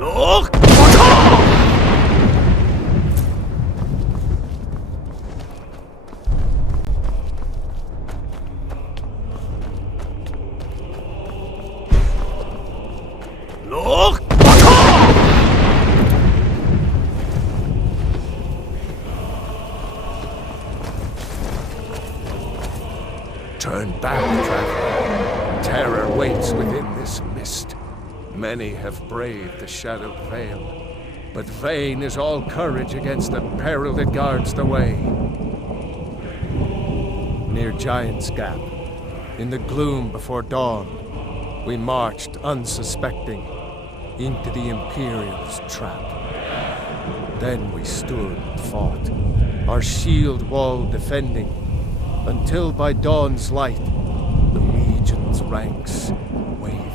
Look! Look! Turn back, traveler. Terror waits within this mist. Many have braved the shadowed vale, but vain is all courage against the peril that guards the way. Near Giant's Gap, in the gloom before dawn, we marched unsuspecting into the Imperial's trap. Then we stood and fought, our shield wall defending, until by dawn's light, the Legion's ranks wavered.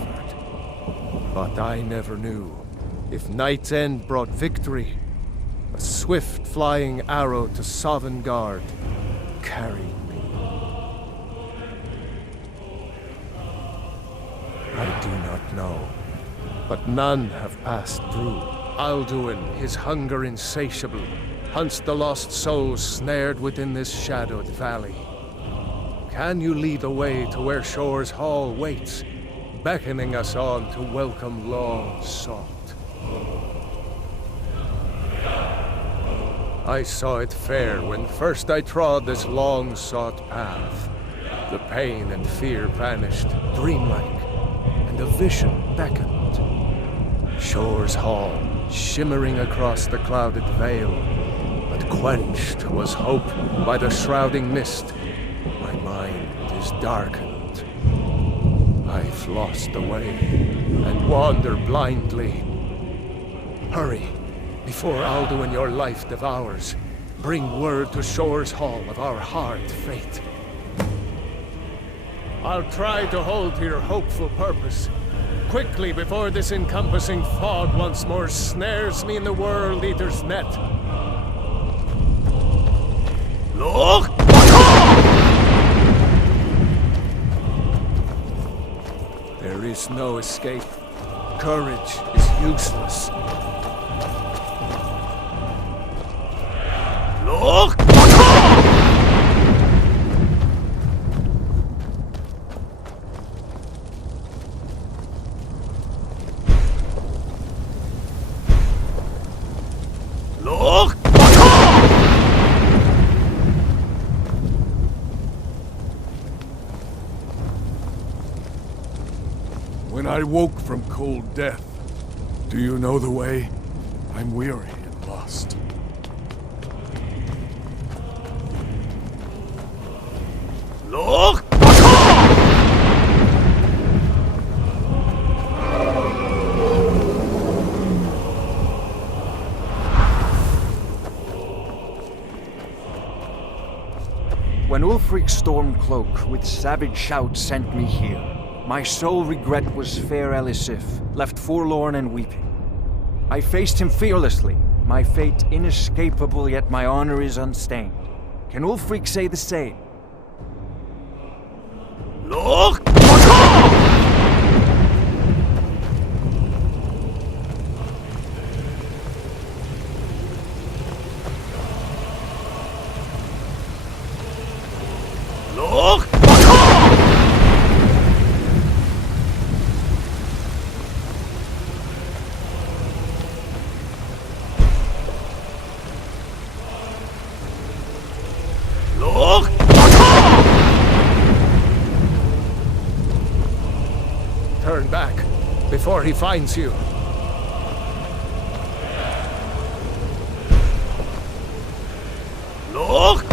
But I never knew if night's end brought victory, a swift flying arrow to Sovngarde carried me. I do not know, but none have passed through. Alduin, his hunger insatiable, hunts the lost souls snared within this shadowed valley. Can you lead the way to where Shore's Hall waits, beckoning us on to welcome long sought? I saw it fair when first I trod this long sought path. The pain and fear vanished, dreamlike, and a vision beckoned. Shore's Hall, shimmering across the clouded vale, but quenched was hope by the shrouding mist. My mind is darkened. I've lost the way and wander blindly. Hurry, before Alduin your life devours. Bring word to Shore's Hall of our hard fate. I'll try to hold to your hopeful purpose. Quickly, before this encompassing fog once more snares me in the World Eater's net. Look! There is no escape. Courage is useless. Look! Look! When I woke from cold death, do you know the way? I'm weary and lost. Look! When Ulfric's Stormcloak with savage shouts sent me here, my sole regret was fair Elisif, left forlorn and weeping. I faced him fearlessly, my fate inescapable, yet my honor is unstained. Can Ulfric say the same? Look! Look! Look! Turn back before he finds you. Look!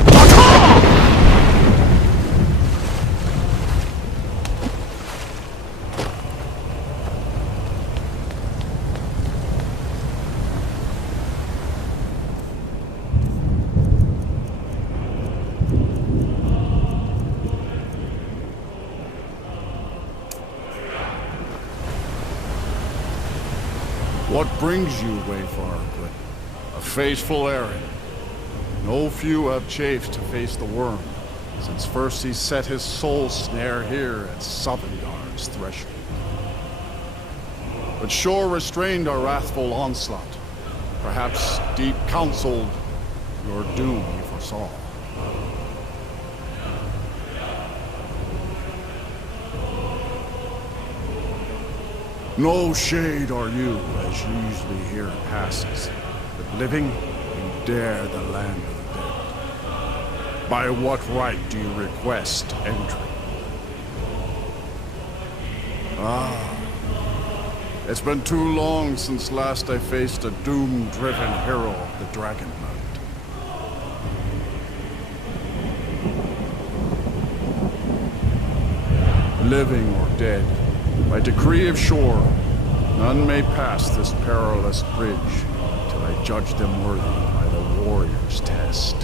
What brings you, Wayfarer? A faithful errand. No few have chafed to face the worm, since first he set his soul snare here at Sovngarde's threshold. but Shor restrained our wrathful onslaught. Perhaps deep counseled your doom he foresaw. No shade are you, as usually here passes, but living, you dare the land of the dead. By what right do you request entry? It's been too long since last I faced a doom-driven hero of the Dragonland. Living or dead, by decree of Shor, none may pass this perilous bridge till I judge them worthy by the warrior's test.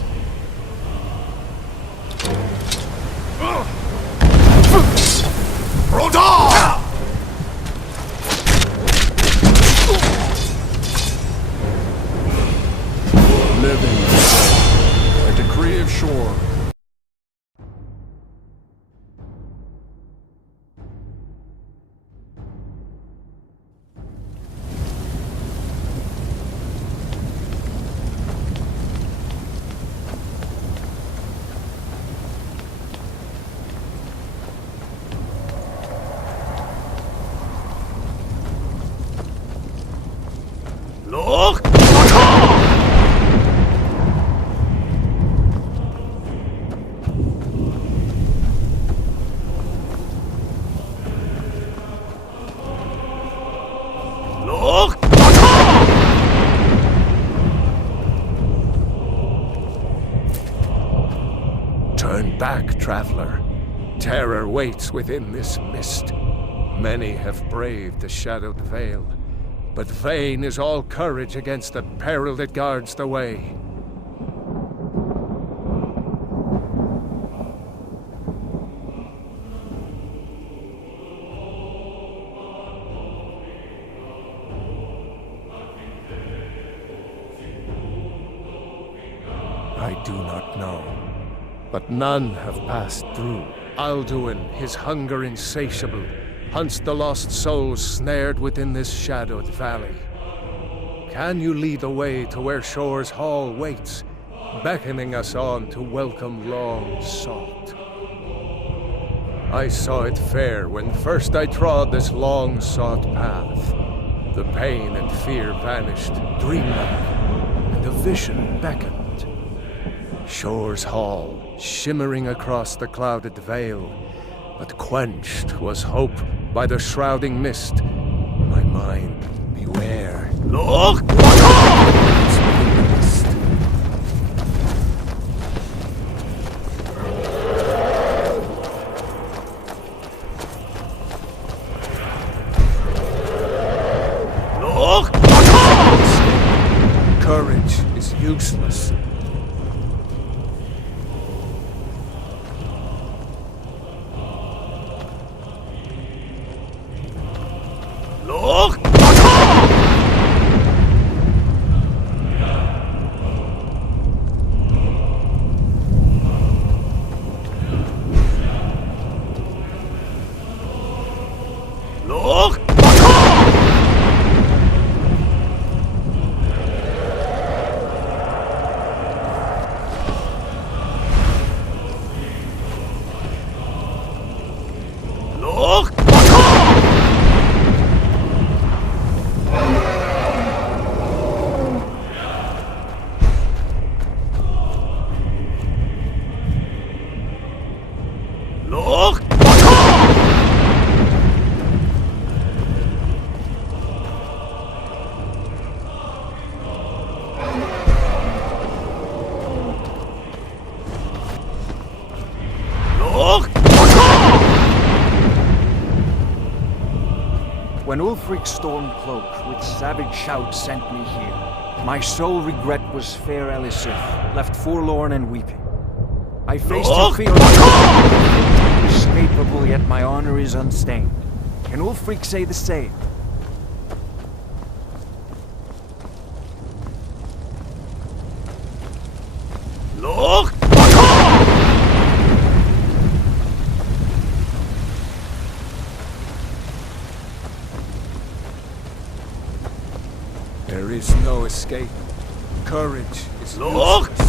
Rodar! Living or dead, by decree of Shor, Look! Look! Turn back, traveler. Terror waits within this mist. Many have braved the shadowed veil, but vain is all courage against the peril that guards the way. I do not know, but none have passed through. Alduin, his hunger insatiable, hunts the lost souls snared within this shadowed valley. Can you lead the way to where Shor's hall waits, beckoning us on to welcome long sought? I saw it fair when first I trod this long sought path. The pain and fear vanished, dreamlike, and a vision beckoned. Shor's hall, shimmering across the clouded veil, but quenched was hope by the shrouding mist. My mind, beware. Look! Look! Courage is useless. Look! Look! Look! Look! Look! When Ulfric's Stormcloak with savage shout sent me here, my sole regret was fair Elisif, left forlorn and weeping. I faced her fearless, inescapable, yet my honor is unstained. Can Ulfric say the same? Look! There is no escape. Courage is Look! useless.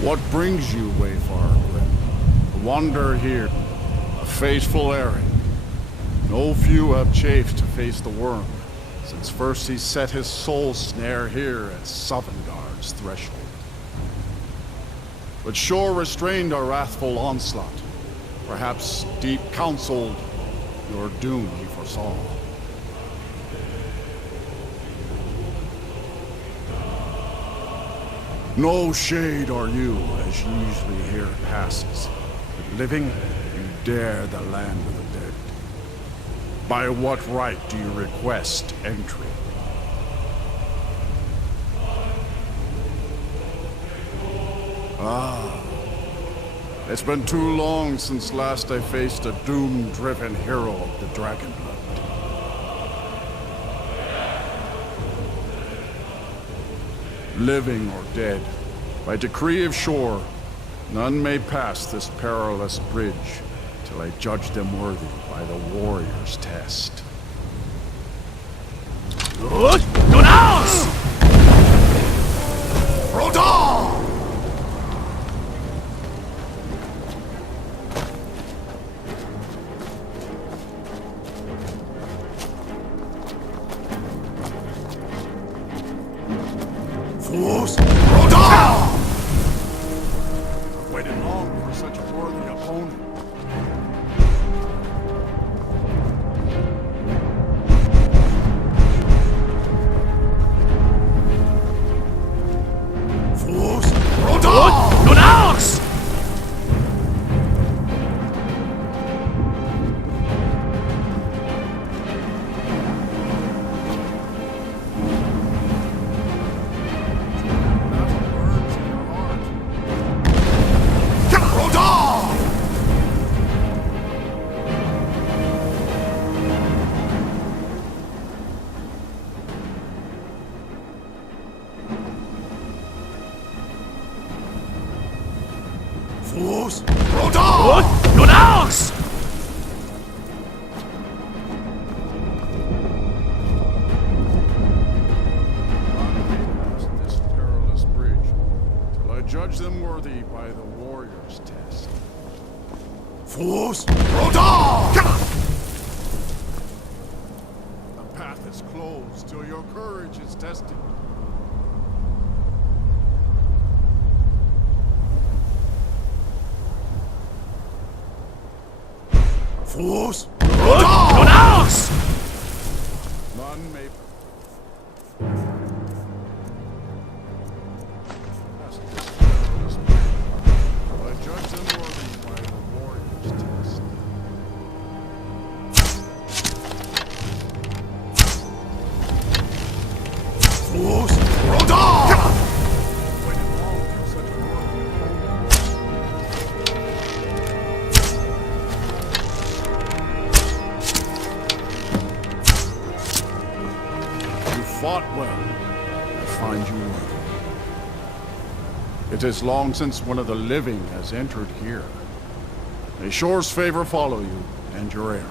What brings you, Wayfarer Grim? To wander here, a faithful errand. No few have chafed to face the worm, since first he set his soul snare here at Sovngarde's threshold. But Shor restrained our wrathful onslaught. Perhaps deep counseled, your doom he foresaw. No shade are you, as usually here passes. But living, you dare the land of the dead. By what right do you request entry? Ah, it's been too long since last I faced a doom-driven hero of the Dragonblood. Living or dead, by decree of Shor, none may pass this perilous bridge till I judge them worthy by the warrior's test. Good! Good house! Rodon! Fools! Rodon! I've waited long for such a worthy opponent. Fools! Rodon! Good house! Fools! Rodon! Good! Good house! Past this perilous bridge, till I judge them worthy by the warrior's test. Fools! Rodon! The path is closed till your courage is tested. Fools! Good! Good house! None may pass this perilous bridge, till I judge them worthy by the warrior's test. Fools! Rodon! Waited long for such a worthy opponent. You fought well. I find you worthy. It is long since one of the living has entered here. May Shor's favor follow you and your errand.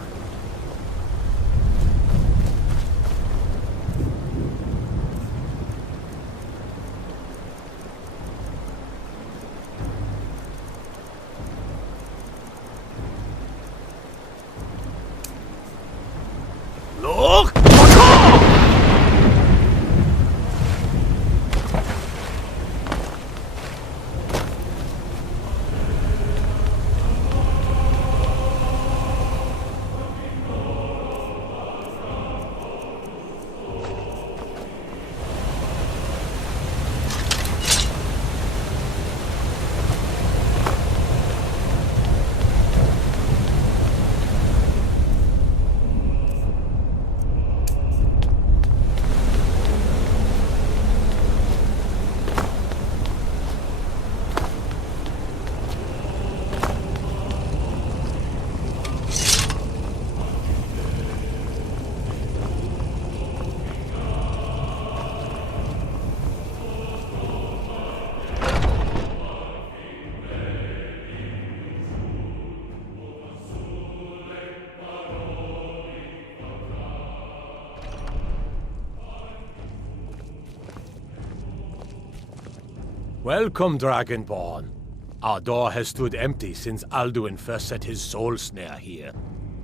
Look! Welcome, Dragonborn. Our door has stood empty since Alduin first set his soul snare here.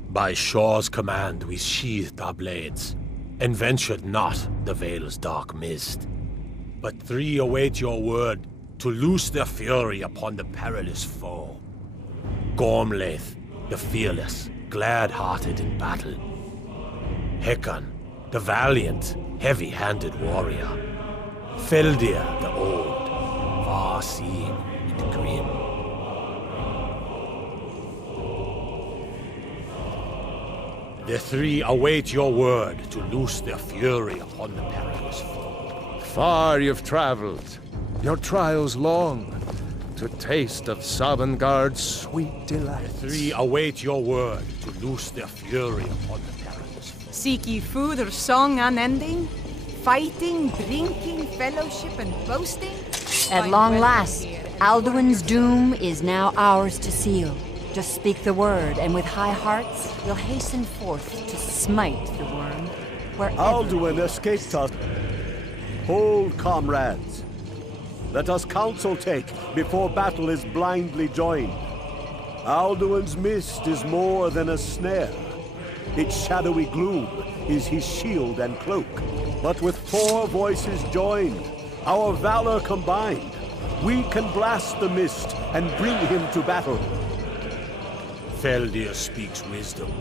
By Shor's command, we sheathed our blades, and ventured not the Vale's dark mist. But three await your word to loose their fury upon the perilous foe. Gormlaith, the fearless, glad-hearted in battle. Hekon, the valiant, heavy-handed warrior. Feldir, the old, far-seeing and grim. The three await your word to loose their fury upon the perilous foe. Far you've traveled, your trials long, to taste of Sovngarde's sweet delight. The three await your word to loose their fury upon the perilous foe. Seek ye food or song unending? Fighting, drinking, fellowship, and boasting? At long last, Alduin's doom is now ours to seal. Just speak the word, and with high hearts, we'll hasten forth to smite the worm. Wherever Alduin escaped us. Hold, comrades. Let us counsel take before battle is blindly joined. Alduin's mist is more than a snare. Its shadowy gloom is his shield and cloak. But with 4 voices joined, our valor combined, we can blast the mist and bring him to battle. Feldir speaks wisdom.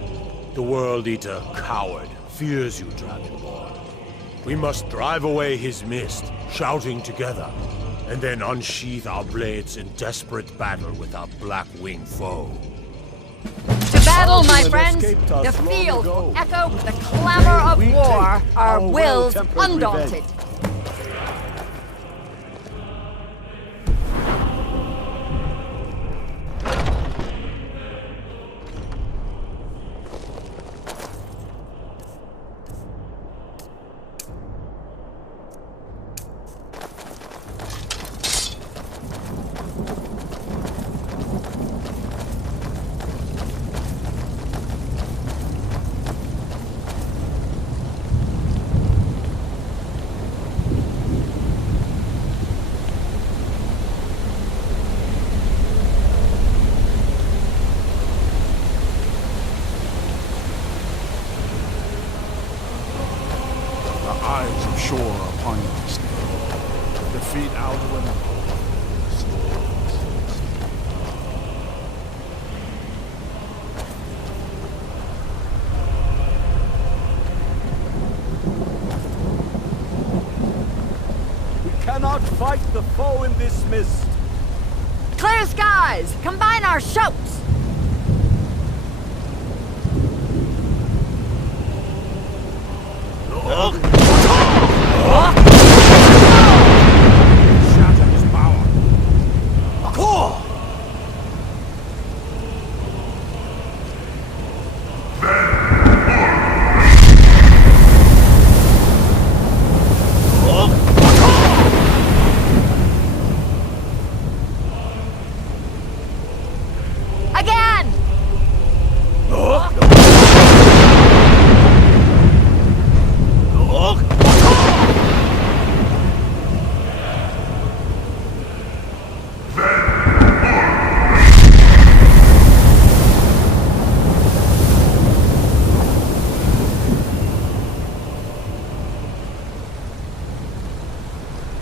The World Eater, coward, fears you, Dragonborn. We must drive away his mist, shouting together, and then unsheath our blades in desperate battle with our black-winged foe. to battle, my Alduin friends! escaped us The long field ago. will echo with the clamor of We war, take our our wills well-tempered undaunted. revenge. The eyes of Shor are upon you this day. Defeat Alduin. We cannot fight the foe in this mist. Clear skies! Combine our shouts! Shatter his power! Again!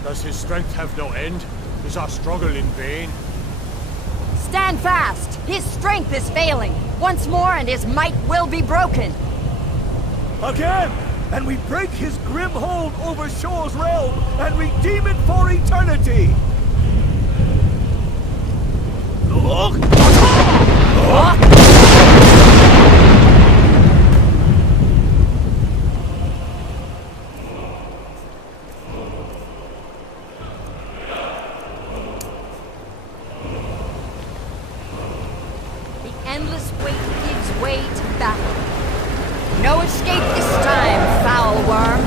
Does his strength have no end? Is our struggle in vain? Stand fast! His strength is failing! Once more and his might will be broken! Again! And we break his grim hold over Shor's realm and redeem it for eternity! The endless wait gives way to battle. No escape this time, foul worm!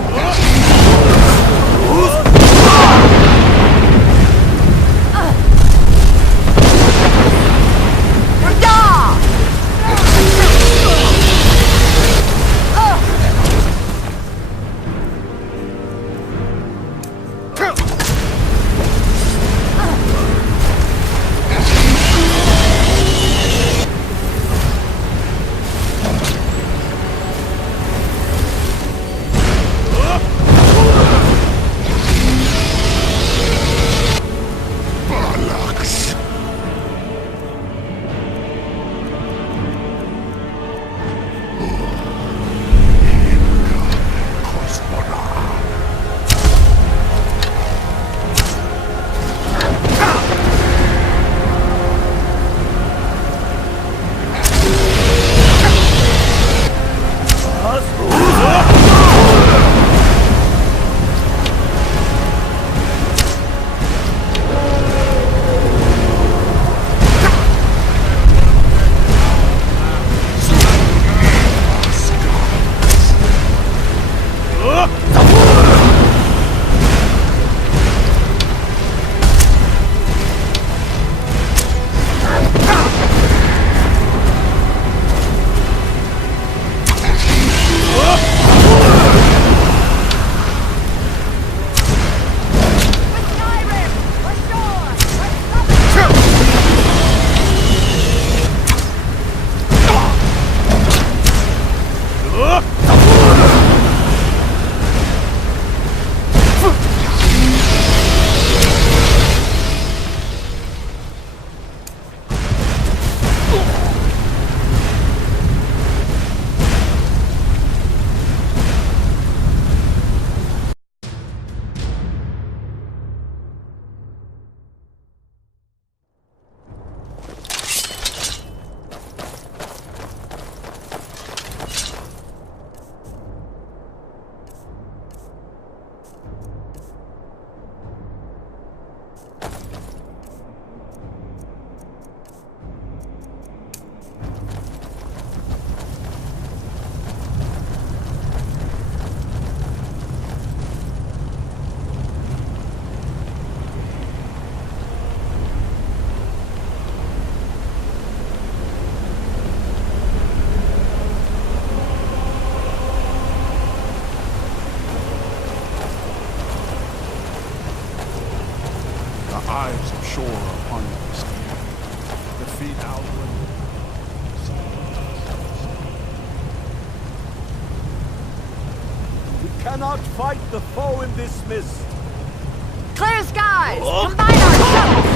cannot fight the foe in this mist. Clear skies! Combine our shouts!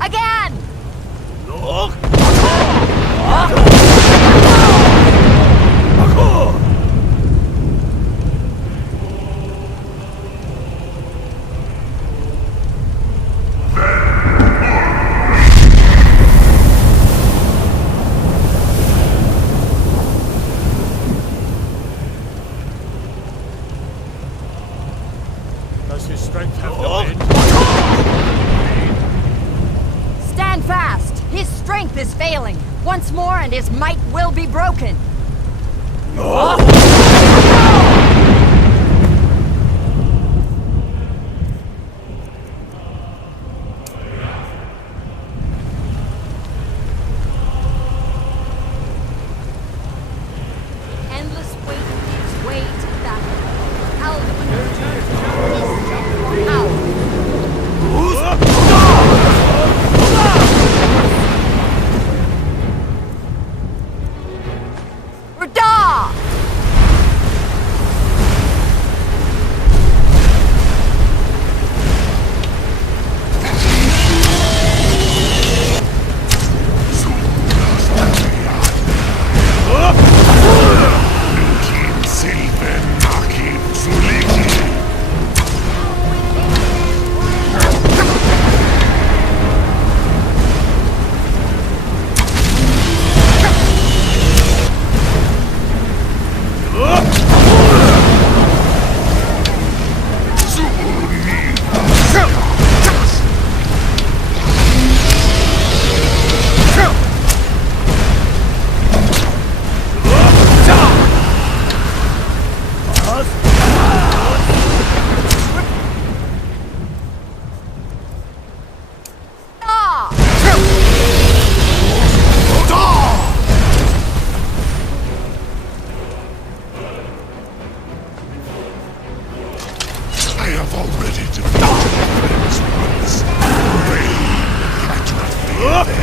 Again! Does his strength have no end? Stand fast! His strength is failing. Once more and his might will be broken. Endless wait gives way to battle. Alduin returns to his strength power. Rada! I have already defeated friends once. I do not fear them.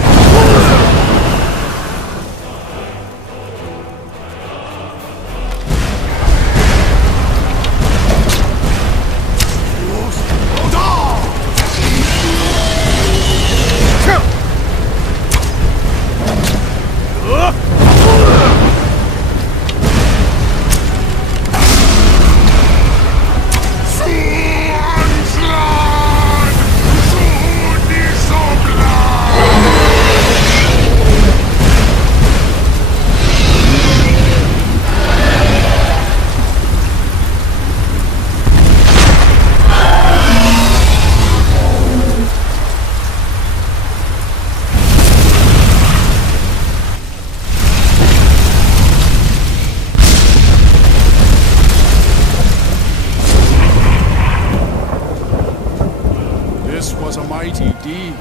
This was a mighty deed.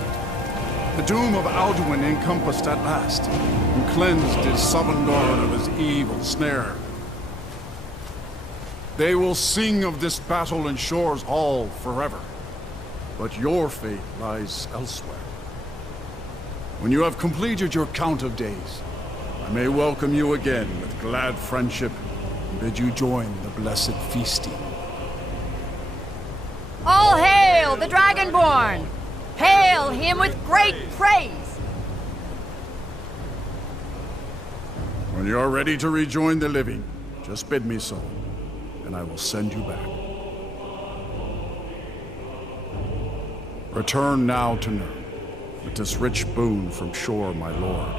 The doom of Alduin encompassed at last, and cleansed his Sovngarde of his evil snare. They will sing of this battle in Shore's Hall forever, but your fate lies elsewhere. When you have completed your count of days, I may welcome you again with glad friendship and bid you join the blessed feasting. All hail the Dragonborn! Hail him with great praise! When you are ready to rejoin the living, just bid me so, and I will send you back. Return now to Nurn, with this rich boon from Shore, my lord.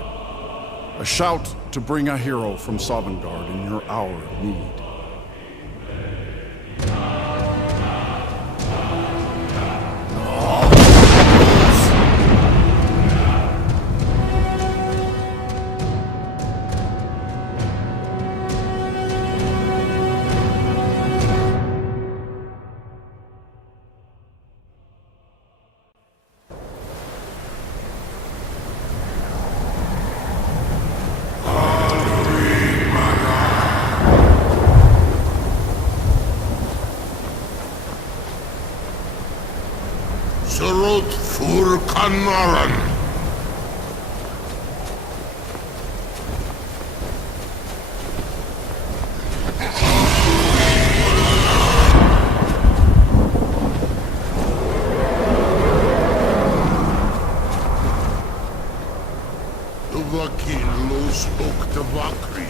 A shout to bring a hero from Sovngarde in your hour of need. Surut fur Kanaran. Vakin los ok de Vakri.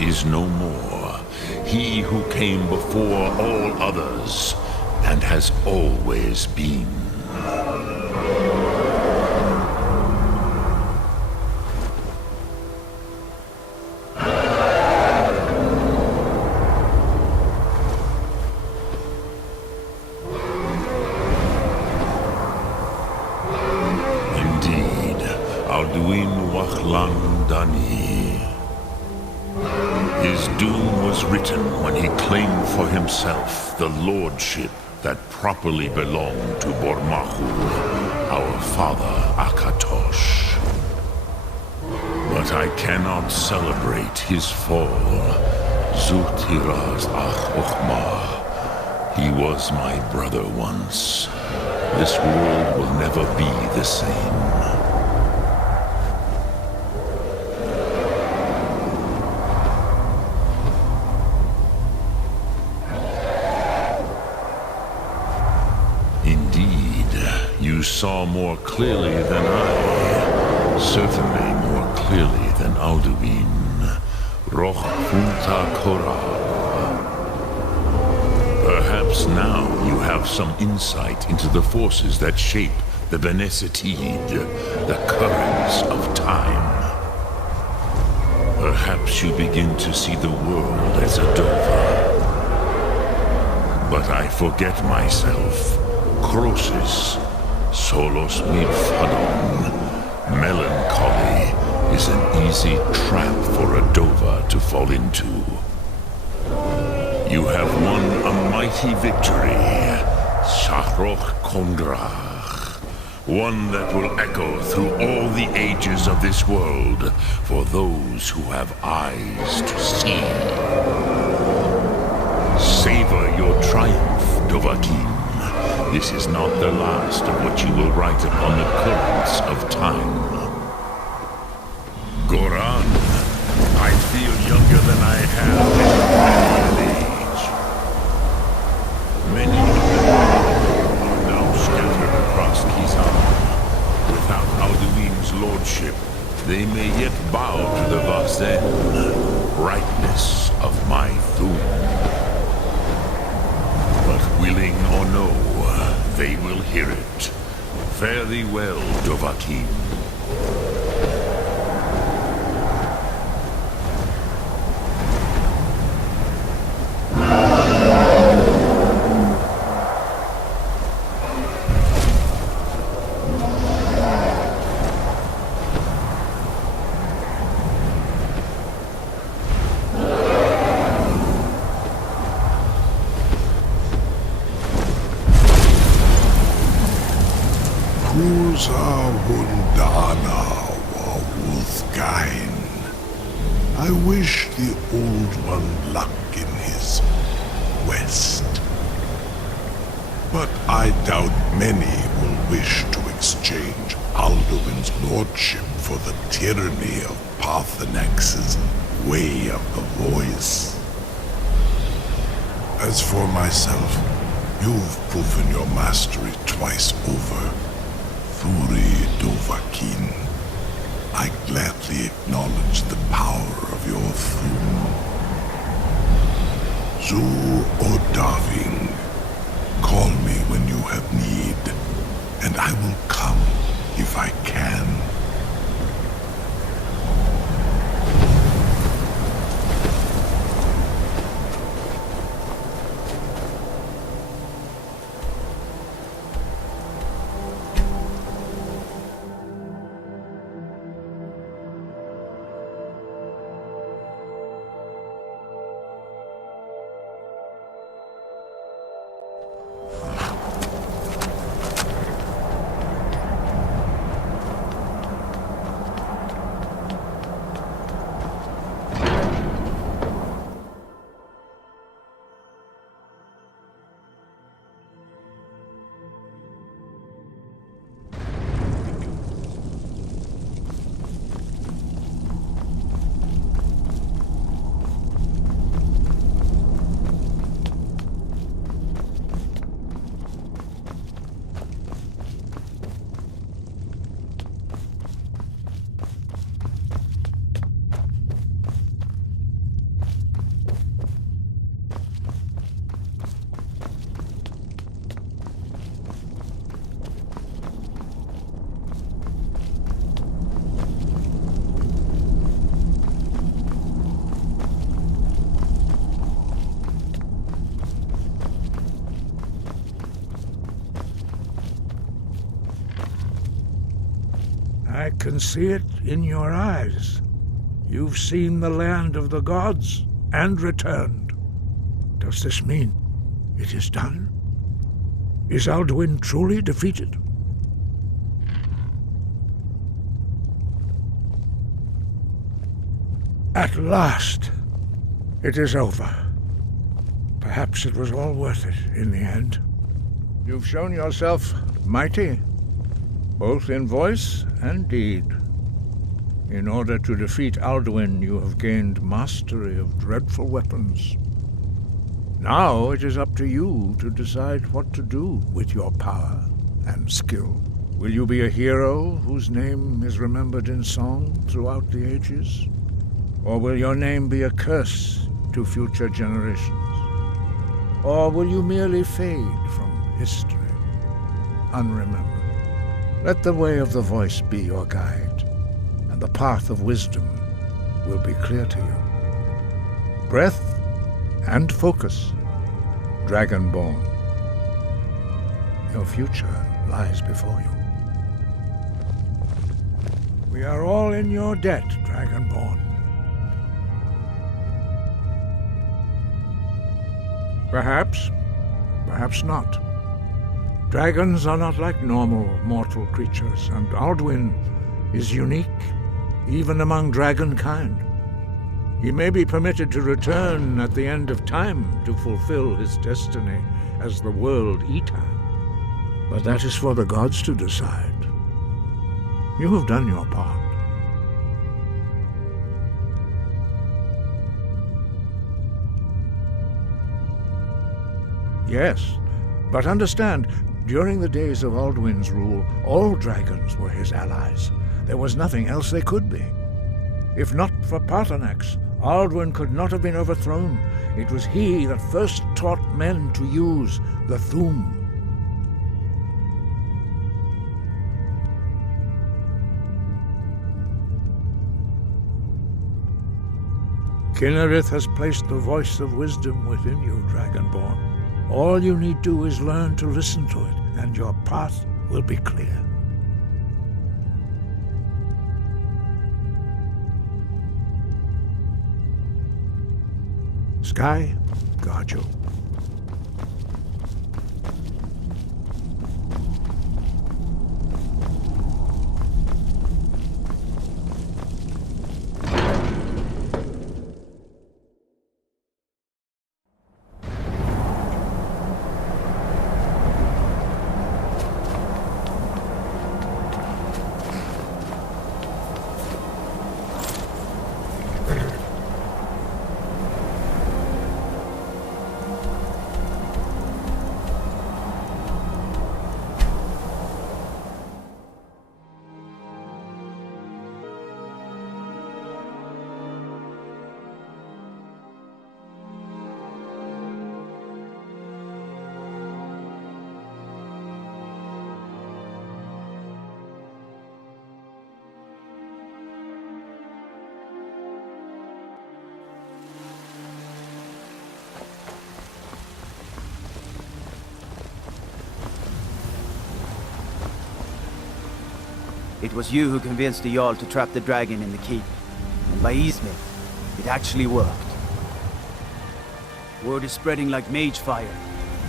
Is no more. He who came before all others, and has always been. Indeed, alduin wachlan dani. His doom was written when he claimed for himself the lordship that properly belonged to Bormahu, our father Akatosh. But I cannot celebrate his fall. Zutiraz Ach-Okhmah. He was my brother once. This world will never be the same. Indeed, you saw more clearly than I. Certainly more clearly than Alduin. Roch Funta Koral. Perhaps now you have some insight into the forces that shape the Benesetid, the currents of time. Perhaps you begin to see the world as a dova. But I forget myself. Crosis, solos midfadon. Melancholy is an easy trap for a dova to fall into. You have won a mighty victory, Shahroch Kondrach. One that will echo through all the ages of this world for those who have eyes to see. Savor your triumph, Dovahkiin. This is not the last of what you will write upon the currents of time. Goran, I feel younger than I have in age. Many of the are now scattered across Kizan. Without Alduin's lordship, they may yet bow to the Vazen, brightness of my Thum. But willing or no, they will hear it. Fare thee well, Dovahkiin. I wish the Old One luck in his quest. But I doubt many will wish to exchange Alduin's lordship for the tyranny of Parthenex's way of the voice. As for myself, you've proven your mastery twice over. Thuri Dovahkiin, I silently acknowledge the power of your Thum. Zu or Darving, call me when you have need, and I will come if I can. I can see it in your eyes. You've seen the land of the gods and returned. Does this mean it is done? Is Alduin truly defeated? At last, it is over. Perhaps it was all worth it in the end. You've shown yourself mighty, both in voice and deed. In order to defeat Alduin, you have gained mastery of dreadful weapons. Now it is up to you to decide what to do with your power and skill. Will you be a hero whose name is remembered in song throughout the ages? Or will your name be a curse to future generations? Or will you merely fade from history, unremembered? Let the way of the voice be your guide, and the path of wisdom will be clear to you. Breath and focus, Dragonborn. Your future lies before you. We are all in your debt, Dragonborn. Perhaps, perhaps not. Dragons are not like normal mortal creatures, and Alduin is unique, even among dragonkind. He may be permitted to return at the end of time to fulfill his destiny as the World Eater. But that is for the gods to decide. You have done your part. Yes, but understand, during the days of Alduin's rule, all dragons were his allies. There was nothing else they could be. If not for part126, Alduin could not have been overthrown. It was he that first taught men to use the Thum. Kinnerith has placed the voice of wisdom within you, Dragonborn. All you need do is learn to listen to it, and your path will be clear. Sky, guard you. It was you who convinced the Jarl to trap the dragon in the keep. And by Eastmid, it actually worked. Word is spreading like mage fire.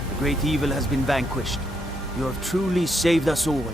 The great evil has been vanquished. You have truly saved us all.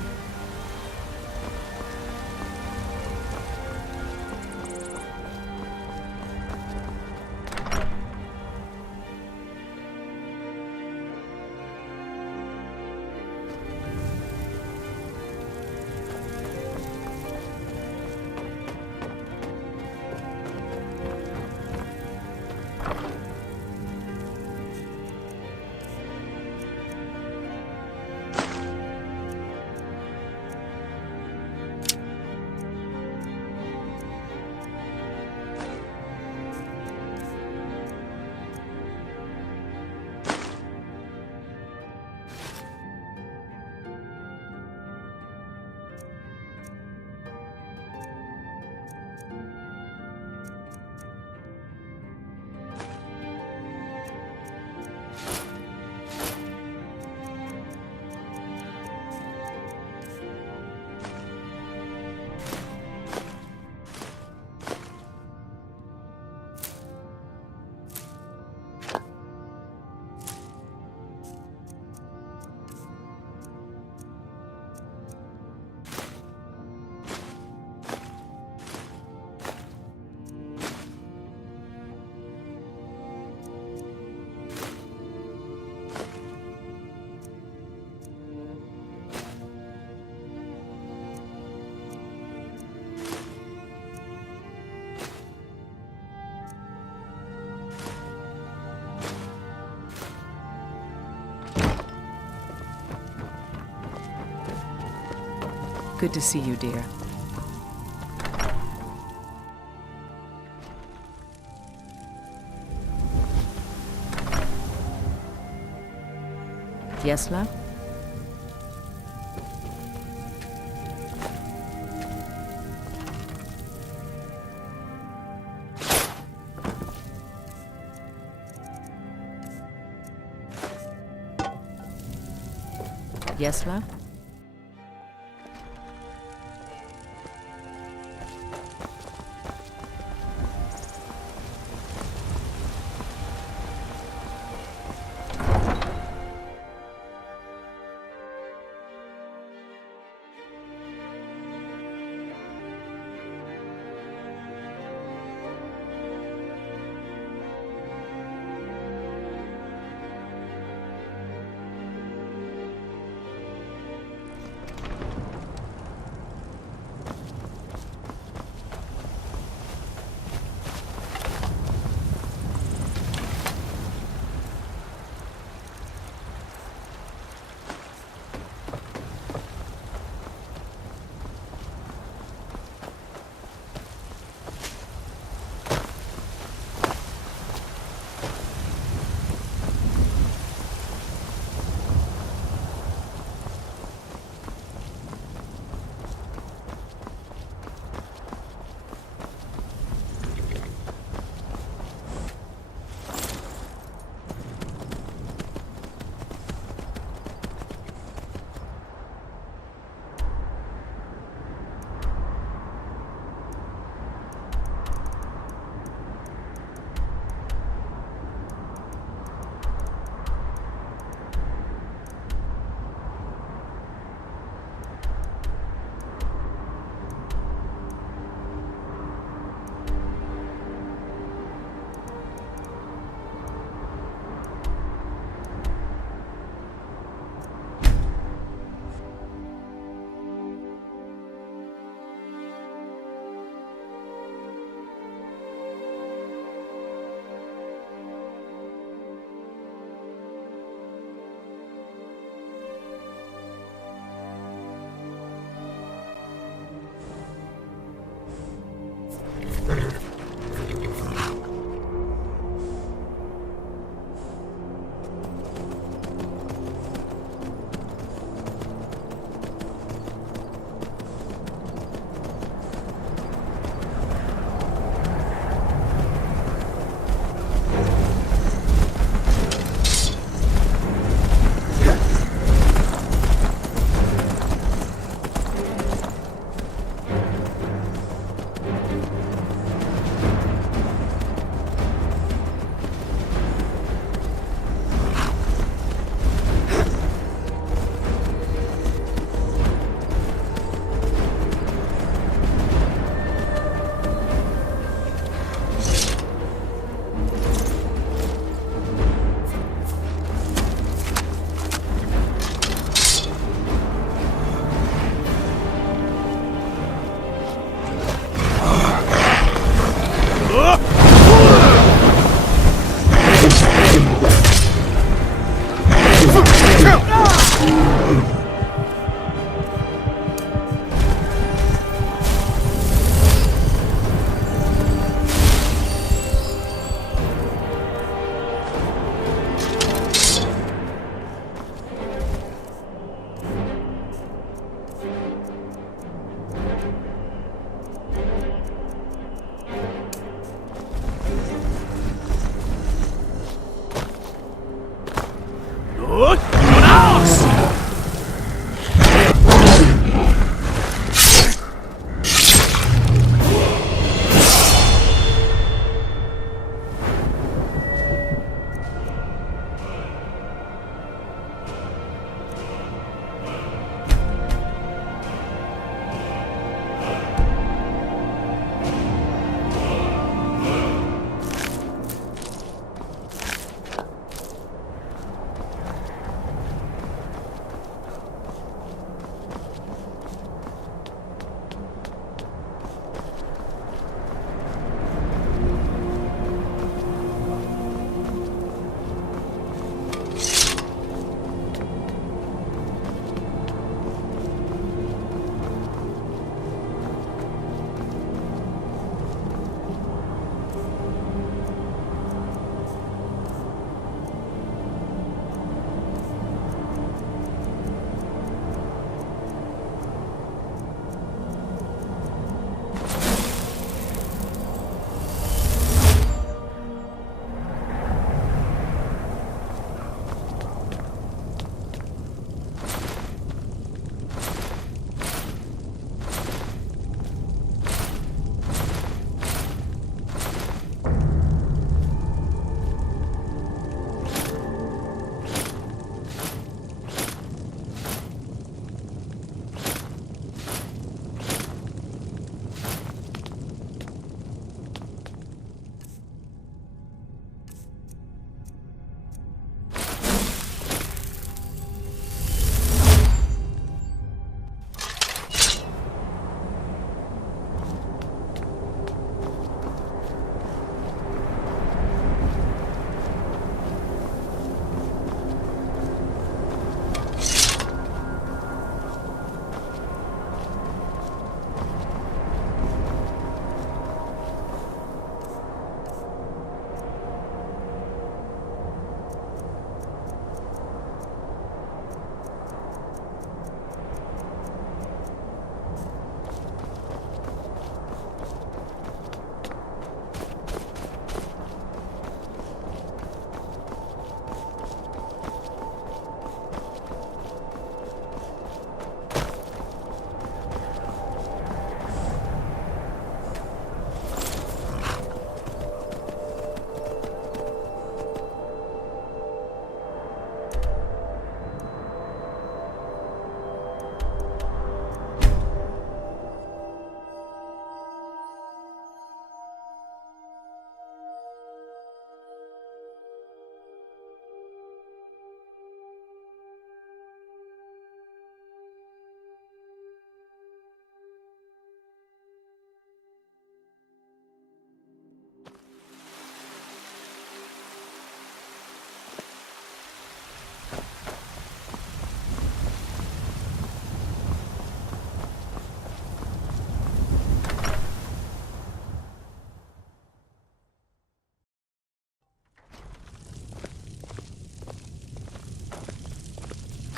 Good to see you, dear. Yes, love? Yes, love?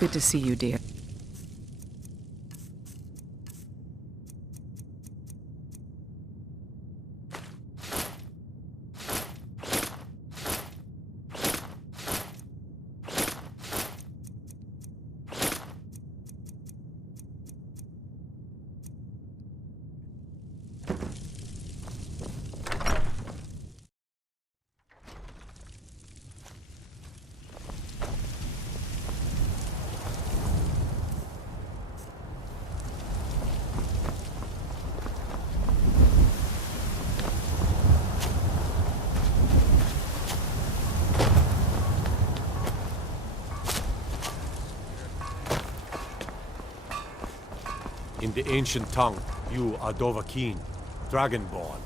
Good to see you, dear. In the ancient tongue, you are Dovahkiin, Dragonborn.